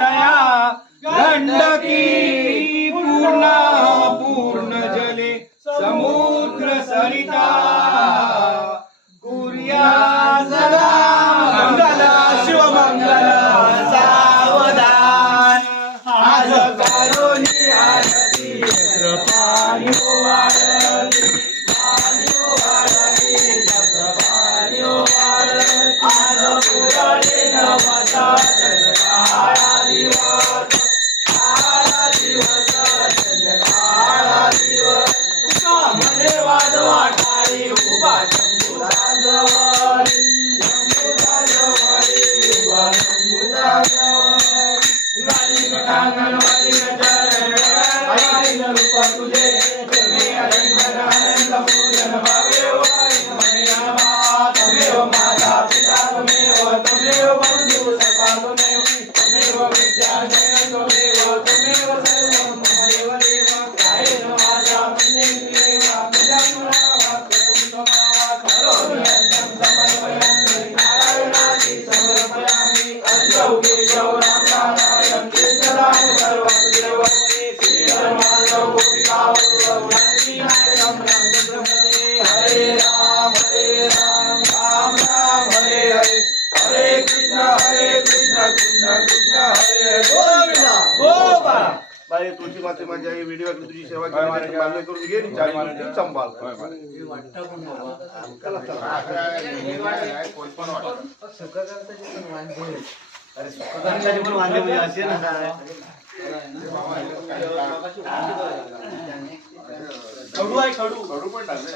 नया गंडकी पूर्ण पूर्ण जले समुद्र सरिता तमेव माता पिता तमेव तमेव बंधु सखा तमेव तमेव विद्या जय तमेव तमेव सर्व देव कायेन वाचा मनेन वा प्रजं वा प्रकुंभ वा करोमि यज्ञं समर्पयामि नारायणादि समर्पयामि अज्जौ केशव राम नारायण तीर्थराम सर्वदेव श्रीधर्माधव गोपिका वल्लभ लक्ष्मी नारायण रामचंद्र हरे बाई तुझी माते माझी आई व्हिडिओ तुझी सेवा केली मान्य करून घे चार संभाल सुखकर्ताची पण वांदे म्हणजे असे ना. काय खडू आहे खडू. खडू पण टाकले.